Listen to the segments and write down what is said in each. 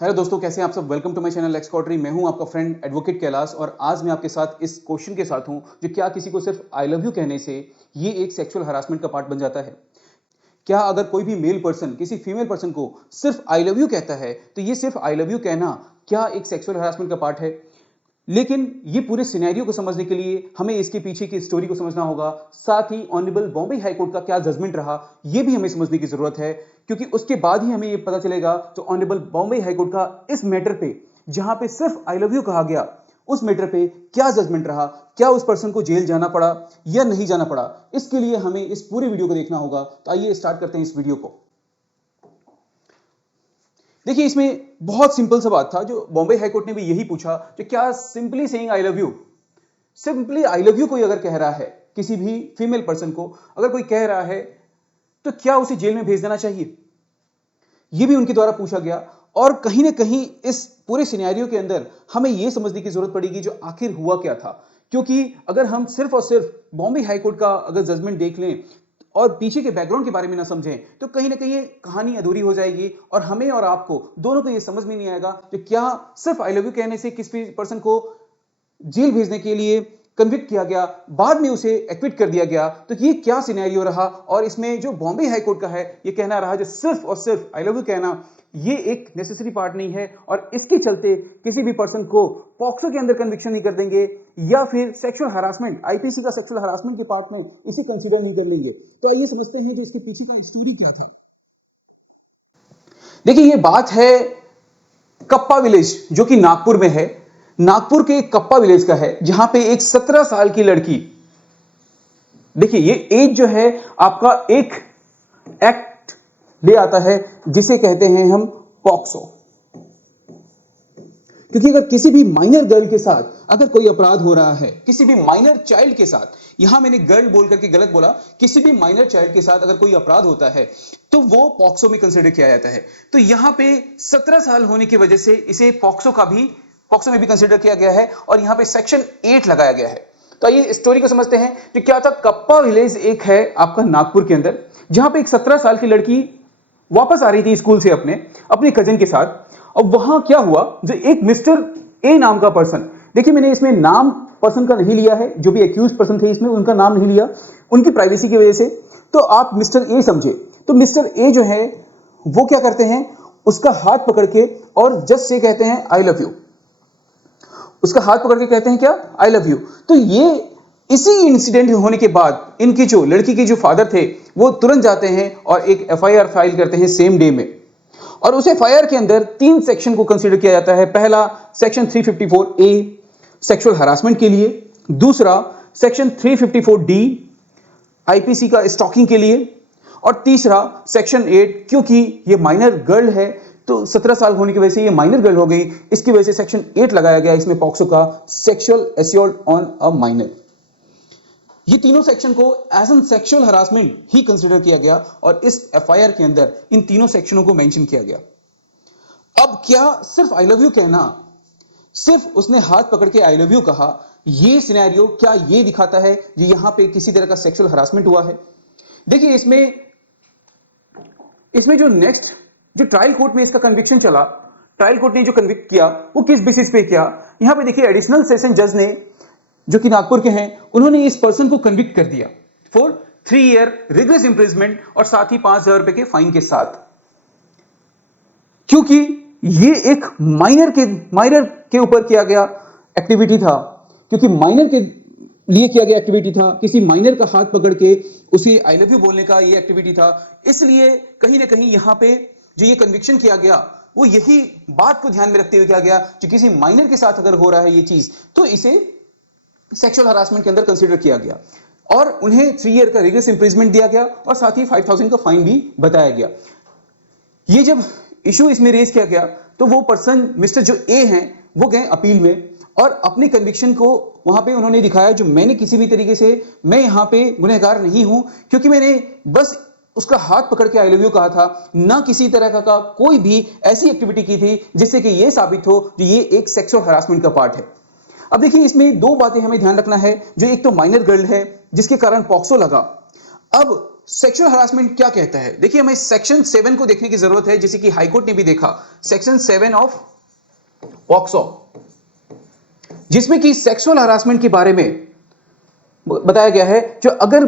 Hello दोस्तों, कैसे हैं आप सब। Welcome to my channel X Quadri. मैं हूं आपका फ्रेंड एडवोकेट कैलाश और आज मैं आपके साथ इस क्वेश्चन के साथ हूं जो क्या किसी को सिर्फ आई लव यू कहने से ये एक सेक्सुअल हरासमेंट का पार्ट बन जाता है। क्या अगर कोई भी मेल पर्सन किसी फीमेल पर्सन को सिर्फ आई लव यू कहता है तो ये सिर्फ आई लव यू कहना क्या एक सेक्सुअल हरासमेंट का पार्ट है। लेकिन ये पूरे सिनेरियो को समझने के लिए हमें इसके पीछे की स्टोरी को समझना होगा, साथ ही ऑनरेबल बॉम्बे हाई कोर्ट का क्या जजमेंट रहा ये भी हमें समझने की जरूरत है, क्योंकि उसके बाद ही हमें ये पता चलेगा तो ऑनरेबल बॉम्बे हाई कोर्ट का इस मैटर पे जहां पे सिर्फ आई लव यू कहा गया उस मैटर पे क्या जजमेंट रहा, क्या उस पर्सन को जेल जाना पड़ा या नहीं जाना पड़ा। इसके लिए हमें इस पूरे वीडियो को देखना होगा। तो आइए स्टार्ट करते हैं इस वीडियो को। देखिए, इसमें बहुत सिंपल सा बात था जो बॉम्बे हाई कोर्ट ने भी यही पूछा कि क्या simply saying I love you, simply I love you कोई अगर कह रहा है किसी भी फीमेल पर्सन को, अगर कोई कह रहा है तो क्या उसे जेल में भेज देना चाहिए। यह भी उनके द्वारा पूछा गया और कहीं ना कहीं इस पूरे सिनेरियो के अंदर हमें यह समझने की जरूरत पड़ेगी जो आखिर हुआ क्या था। क्योंकि अगर हम सिर्फ और सिर्फ बॉम्बे हाई कोर्ट का अगर जजमेंट देख लें और पीछे के बैकग्राउंड के बारे में ना समझें तो कहीं ना कहीं कहानी अधूरी हो जाएगी और हमें और आपको दोनों को यह समझ में नहीं आएगा कि क्या सिर्फ आई लव यू कहने से किसी पर्सन को जेल भेजने के लिए कन्विक्ट किया गया, बाद में उसे एक्विट कर दिया गया, तो ये क्या सिनेरियो रहा। और इसमें जो बॉम्बे हाई कोर्ट का है ये कहना रहा जो सिर्फ और सिर्फ आई लव यू कहना ये एक नेसेसरी पार्ट नहीं है और इसके चलते किसी भी पर्सन को पॉक्सो के अंदर कन्विक्शन नहीं कर देंगे या फिर सेक्सुअल हरासमेंट आईपीसी का सेक्सुअल हरासमेंट के पार्ट में इसे कंसीडर नहीं कर लेंगे। तो आइए समझते हैं जो इसके पीछे का स्टोरी क्या था। देखिए, ये बात है कप्पा विलेज जो कि नागपुर में है। नागपुर के कप्पा विलेज का है जहां पे एक 17 साल की लड़की, देखिए ये एज जो है आपका एक एक्ट ले आता है जिसे कहते हैं हम पॉक्सो। क्योंकि अगर किसी भी माइनर गर्ल के साथ अगर कोई अपराध हो रहा है, किसी भी माइनर चाइल्ड के साथ, यहां मैंने गर्ल बोल करके गलत बोला, किसी भी माइनर चाइल्ड के साथ अगर कोई अपराध होता है तो वो पॉक्सो में कंसीडर किया जाता है। तो यहां पे 17 साल होने की वजह से इसे पॉक्सो में भी कंसीडर किया गया है और यहां पे सेक्शन 8 लगाया गया है। तो आइए स्टोरी को समझते हैं कि क्या था। कप्पा विलेज एक है आपका नागपुर के अंदर जहां पे एक 17 साल की लड़की वापस आ रही थी स्कूल से अपने कजन के साथ। और वहां क्या हुआ, जो एक मिस्टर ए नाम का पर्सन, देखिए मैंने इसमें नाम पर्सन का नहीं लिया है, जो भी एक्यूज पर्सन थे इसमें उनका नाम नहीं लिया उनकी प्राइवेसी की वजह से, तो आप मिस्टर ए समझे। तो मिस्टर ए जो है वो क्या करते हैं, उसका हाथ पकड़ के और जस्ट से कहते हैं आई लव यू, उसका हाथ पकड़ के कहते हैं क्या, आई लव यू। तो ये इसी इंसिडेंट होने के बाद इनकी जो लड़की के जो फादर थे वो तुरंत जाते हैं और एक एफआईआर फाइल करते हैं सेम डे में। और उस एफआईआर के अंदर 3 सेक्शन को कंसीडर किया जाता है। पहला सेक्शन 354 ए सेक्सुअल हरासमेंट के लिए, दूसरा सेक्शन 354 डी आईपीसी का स्टॉकिंग के लिए, और तीसरा सेक्शन 8 क्योंकि ये माइनर गर्ल है तो 17 साल होने की वजह से ये माइनर गर्ल हो गई, इसकी वजह से सेक्शन 8 लगाया गया इसमें पॉक्सो का, sexual assault on a minor. ये तीनों सेक्शन को एज एन सेक्सुअल हरासमेंट ही कंसीडर किया गया और इस एफआईआर के अंदर इन तीनों सेक्शनों को मेंशन किया गया। अब क्या सिर्फ आई लव यू कहना, सिर्फ उसने हाथ पकड़ के आई लव यू कहा, ये सिनेरियो क्या ये दिखाता है कि यहां पे किसी तरह का सेक्सुअल हरासमेंट हुआ है। देखिए इसमें जो नेक्स्ट जो ट्रायल कोर्ट में इसका कन्विक्शन चला, ट्रायल कोर्ट ने जो कन्विक्ट किया वो किस बेसिस पे किया। यहां पे देखिए एडिशनल सेशन जज ने जो कि नागपुर के हैं उन्होंने इस पर्सन को कन्विक्ट कर दिया फॉर 3 ईयर रिगरस इंप्रिजमेंट और साथ ही 5,000 रुपए के फाइन के साथ, क्योंकि ये एक माइनर के ऊपर किया गया एक्टिविटी था, क्योंकि माइनर के लिए किया गया एक्टिविटी था, किसी माइनर का हाथ पकड़ के उसे आई लव यू बोलने का ये एक्टिविटी था। इसलिए कहीं ना कहीं यहां पे जो ये कन्विक्शन किया गया वो यही बात को ध्यान में रखते हुए किया गया कि किसी माइनर के साथ अगर हो रहा है ये चीज तो इसे सेक्सुअल हरासमेंट के अंदर कंसीडर किया गया और उन्हें 3 ईयर का रिगरस इंप्रिजमेंट दिया गया और साथ ही 5,000 का फाइन भी बताया गया। ये जब इशू इसमें रेज किया गया तो वो पर्सन मिस्टर जो ए हैं वो गए अपील में और अपने कन्विक्शन को वहां पे उन्होंने दिखाया जो मैंने किसी भी तरीके से, मैं यहां पे गुनहगार नहीं हूं क्योंकि मैंने बस उसका हाथ पकड़ के आई लव यू कहा था, ना किसी तरह का कोई भी ऐसी एक्टिविटी की थी जिससे कि यह साबित हो कि ये एक सेक्सुअल हरासमेंट का पार्ट है। अब देखिए इसमें 2 बातें हमें ध्यान रखना है, जो एक तो माइनर गर्ल है जिसके कारण पॉक्सो लगा। अब सेक्सुअल हरासमेंट क्या कहता है? देखिए, हमें सेक्शन 7 को देखने की जरूरत है, जिसे कि हाईकोर्ट ने भी देखा, सेक्शन 7 ऑफ पॉक्सो, जिसमें कि सेक्सुअल हरासमेंट के बारे में बताया गया है। जो अगर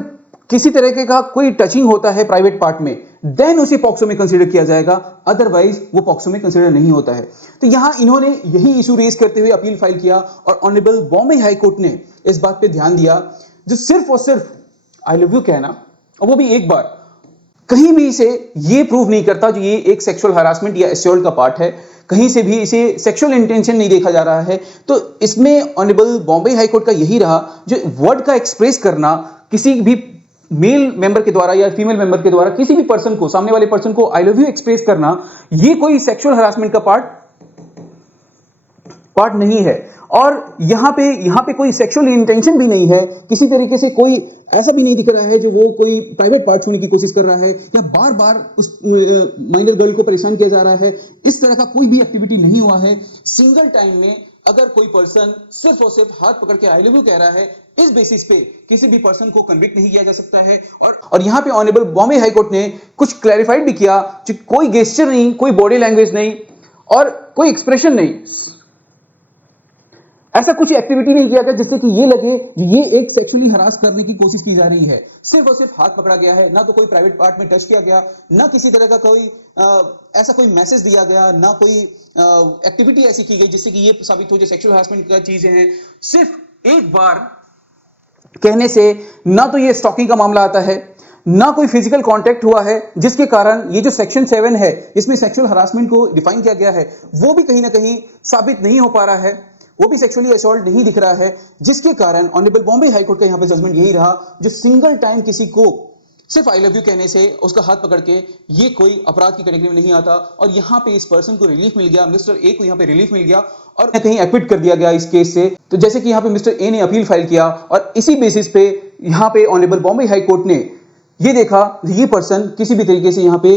किसी तरह का कोई टचिंग होता है प्राइवेट पार्ट में, देन उसे पॉक्सो में कंसीडर किया जाएगा, अदरवाइज वो पॉक्सो में कंसीडर नहीं होता है। तो यहां इन्होंने यही इशू रेज करते हुए अपील फाइल किया और ऑनरेबल बॉम्बे हाई कोर्ट ने इस बात पे ध्यान दिया, जो सिर्फ और सिर्फ आई लव यू कहना, और वो भी एक बार, कहीं भी इसे ये प्रूव नहीं करता जो ये एक सेक्सुअल हरासमेंट या असॉल्ट का पार्ट है। कहीं से भी इसे सेक्सुअल इंटेंशन नहीं देखा जा रहा है। तो इसमें ऑनरेबल बॉम्बे हाई कोर्ट का यही रहा, जो वर्ड का एक्सप्रेस करना किसी भी मेल मेंबर के द्वारा या फीमेल मेंबर के द्वारा किसी भी पर्सन को, सामने वाले पर्सन को आई लव यू एक्सप्रेस करना, ये कोई सेक्सुअल हरासमेंट का पार्ट नहीं है। और यहां पे कोई सेक्सुअल इंटेंशन भी नहीं है, किसी तरीके से कोई ऐसा भी नहीं दिख रहा है जो वो कोई प्राइवेट पार्ट छूने की कोशिश कर रहा है या बार बार उस माइनर गर्ल को परेशान किया जा रहा है। इस तरह का कोई भी एक्टिविटी नहीं हुआ है। सिंगल टाइम में अगर कोई पर्सन सिर्फ और सिर्फ हाथ पकड़ के आई लव यू कह रहा है, इस बेसिस पे किसी भी पर्सन को कन्विक्ट नहीं किया जा सकता है। और यहां पे ऑनरेबल बॉम्बे हाई कोर्ट ने कुछ क्लैरिफाइड भी किया, जो कोई गेस्चर नहीं, कोई बॉडी लैंग्वेज नहीं और कोई एक्सप्रेशन नहीं, ऐसा कुछ एक्टिविटी नहीं किया गया जिससे कि ये लगे ये एक सेक्सुअली हरास करने की कोशिश की जा रही है। सिर्फ और सिर्फ हाथ पकड़ा गया है, ना तो कोई प्राइवेट पार्ट में टच किया गया, ना किसी तरह का कोई ऐसा कोई मैसेज दिया गया, ना कोई एक्टिविटी ऐसी की गई जिससे कि ये साबित हो जो सेक्सुअल हरासमेंट का चीजें हैं। सिर्फ एक बार कहने से ना तो ये स्टॉकिंग का मामला आता है, ना कोई फिजिकल कांटेक्ट हुआ है, जिसके कारण ये जो सेक्शन 7 है इसमें सेक्सुअल हरासमेंट को डिफाइन किया गया है, वो भी कहीं ना कहीं साबित नहीं हो पा रहा है, वो भी सेक्सुअली असॉल्ट नहीं दिख रहा है, जिसके कारण ऑनरेबल बॉम्बे हाई कोर्ट का यहां पे जजमेंट यही रहा, जो सिंगल टाइम किसी को सिर्फ आई लव यू कहने से, उसका हाथ पकड़ के, ये कोई अपराध की कैटेगरी में नहीं आता। और यहां पे इस पर्सन को रिलीफ मिल गया, मिस्टर ए को यहां पे रिलीफ मिल गया और कहीं एक्विट कर दिया गया इस केस से। तो जैसे कि यहां पे मिस्टर ए ने अपील फाइल किया और इसी बेसिस पे यहां पे ऑनरेबल बॉम्बे हाई कोर्ट ने ये देखा ये पर्सन किसी भी तरीके से यहां पे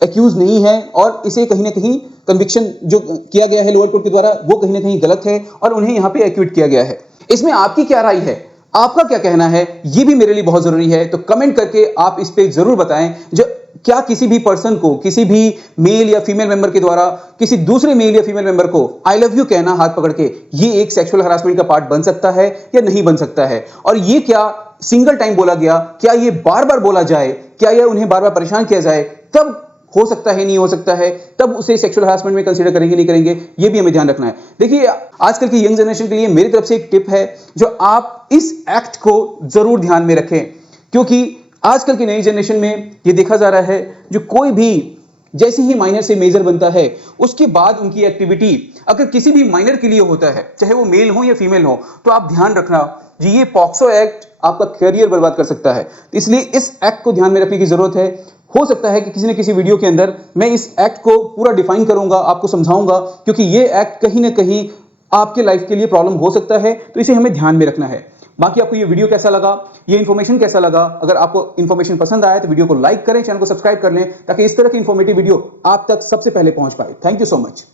एक्यूज नहीं है और इसे कहीं ना कहीं कन्विक्शन जो किया गया है लोअर कोर्ट के द्वारा वो कहीं ना कहीं गलत है और उन्हें यहां पे एक्विट किया गया है। इसमें आपकी क्या राय है, आपका क्या कहना है, ये भी मेरे लिए बहुत जरूरी है। तो कमेंट करके आप इस पे जरूर बताएं, जो क्या किसी भी पर्सन को, किसी भी मेल या फीमेल मेंबर के द्वारा किसी दूसरे मेल या फीमेल मेंबर को आई लव यू कहना हाथ पकड़ के, ये एक सेक्सुअल हरासमेंट का पार्ट बन सकता है या नहीं बन सकता है। और ये क्या सिंगल टाइम बोला गया, क्या ये बार बार बोला जाए, क्या ये उन्हें बार बार परेशान किया जाए, तब हो सकता है, नहीं हो सकता है, तब उसे सेक्सुअल हरासमेंट में कंसीडर करेंगे नहीं करेंगे, ये भी हमें ध्यान रखना है। देखिए, आजकल की यंग जनरेशन के लिए मेरी तरफ से एक टिप है, जो आप इस एक्ट को जरूर ध्यान में रखें, क्योंकि आजकल की नई जनरेशन में ये देखा जा रहा है, जो कोई भी जैसे ही माइनर से मेजर बनता है, उसके बाद उनकी एक्टिविटी अगर किसी भी माइनर के लिए होता है, चाहे वो मेल हो या फीमेल हो, तो आप ध्यान रखना जी, ये पॉक्सो एक्ट आपका करियर बर्बाद कर सकता है। इसलिए इस एक्ट को ध्यान में रखने की जरूरत है। हो सकता है कि किसी न किसी वीडियो के अंदर मैं इस एक्ट को पूरा डिफाइन करूंगा, आपको समझाऊंगा, क्योंकि ये एक्ट कहीं ना कहीं आपके लाइफ के लिए प्रॉब्लम हो सकता है, तो इसे हमें ध्यान में रखना है। बाकी आपको ये वीडियो कैसा लगा, ये इन्फॉर्मेशन कैसा लगा, अगर आपको इन्फॉर्मेशन पसंद आया तो वीडियो को लाइक करें, चैनल को सब्सक्राइब कर लें, ताकि इस तरह की इन्फॉर्मेटिव वीडियो आप तक सबसे पहले पहुंच पाए। Thank you so much.